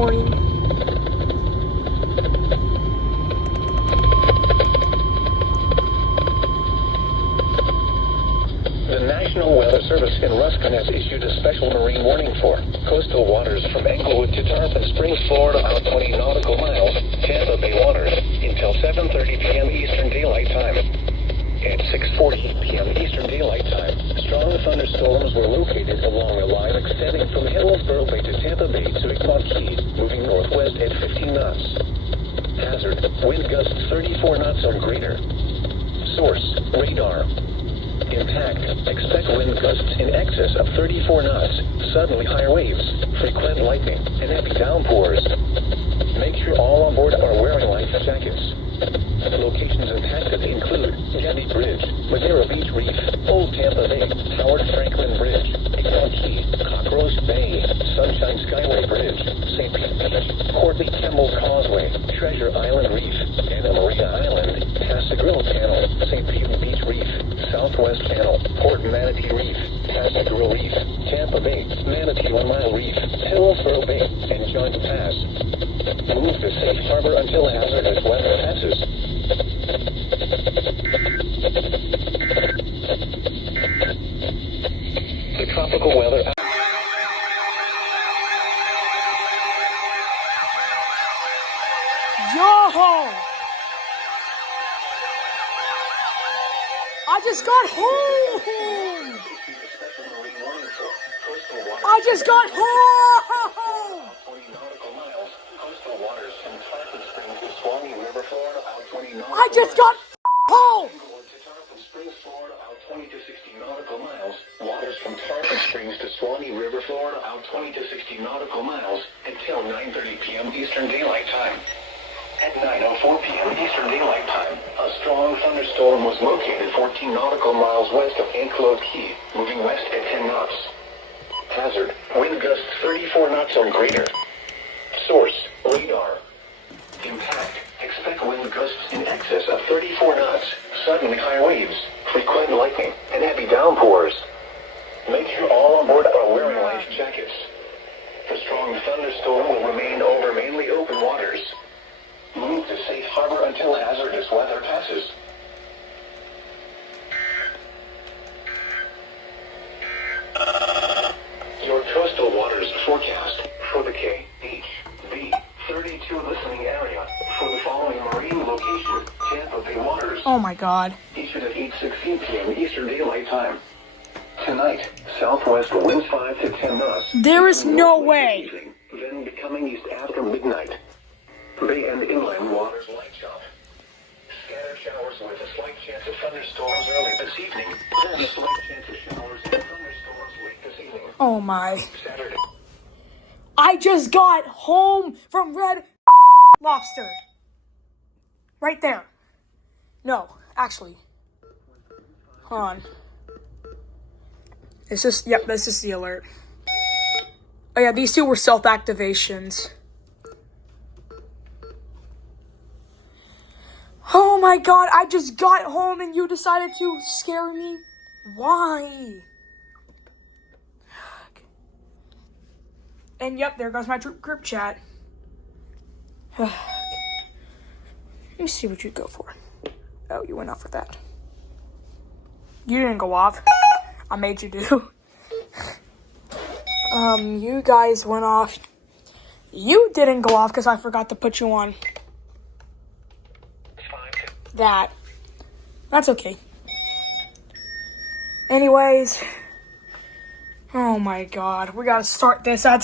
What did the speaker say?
morning. The National Weather Service in Ruskin has issued a special marine warning for coastal waters from Englewood to Tarpon Springs, Florida, out 20 nautical miles, Tampa Bay waters, until 7:30 p.m. Eastern Daylight Time. At 6:48 p.m. Eastern Daylight Time, strong thunderstorms were located along a line extending from Hillsborough Bay to Tampa Bay to Icmont Key, moving northwest at 15 knots. Hazard, wind gusts 34 knots or greater. Source, radar. Impact, expect wind gusts in excess of 34 knots, suddenly higher waves, frequent lightning, and heavy downpours. Make sure all on board are wearing life jackets. Locations impacted include Jetty Bridge, Madeira Beach Reef, Old Tampa Bay, Howard Franklin Bridge, Icmont Key, Cockroach Bay, Sunshine Skyway Bridge, St. Pete Beach, Courtney Campbell Causeway, Treasure Island Reef, Anna Maria Island, Pascagoula Channel, St. Pete Beach Reef, Southwest Channel, Port Manatee Reef, Pascagoula Reef, Tampa Bay, Manatee 1 Mile Reef, Hillsborough Bay, and Joint Pass. Move to safe harbor until hazardous weather passes. The tropical weather. Yo! I just got home! I just got home! I just got home! To 60 nautical miles. Waters from Tarpon Springs to Swanee River, Florida, out 20 to 60 nautical miles until 9:30 p.m. Eastern Daylight Time. At 9:04 p.m. Eastern Daylight Time, a strong thunderstorm was located 14 nautical miles west of Englewood Key, moving west at 10 knots. Hazard, wind gusts 34 knots or greater. Source, radar. Impact, expect wind gusts in excess of 34 knots, suddenly high waves, frequent lightning, and heavy downpours. Make sure all on board are wearing life jackets. The strong thunderstorm will remain over mainly open waters. Move to safe harbor until hazardous weather passes. Your coastal waters forecast for the KHB32 listening area for the following marine location, Tampa Bay waters. Oh my god. Issued at 8:16 p.m. Eastern Daylight Time. Tonight, southwest winds 5 to 10 knots. There is no way. Evening, then becoming east after midnight. Bay and inland waters light chop. Scattered showers with a slight chance of thunderstorms early this evening. Then a slight chance of showers and thunderstorms late this evening. Oh my. Saturday. I just got home from Red Lobster. Right there. No, actually. Hold on. This is the alert. Oh yeah, these two were self-activations. Oh my god, I just got home and you decided to scare me? Why? And yep, there goes my group chat. Let me see what you go for. Oh, you went off with that. You didn't go off. I made you do. You guys went off. You didn't go off because I forgot to put you on. That. That's okay. Anyways. Oh my god. We gotta start this out.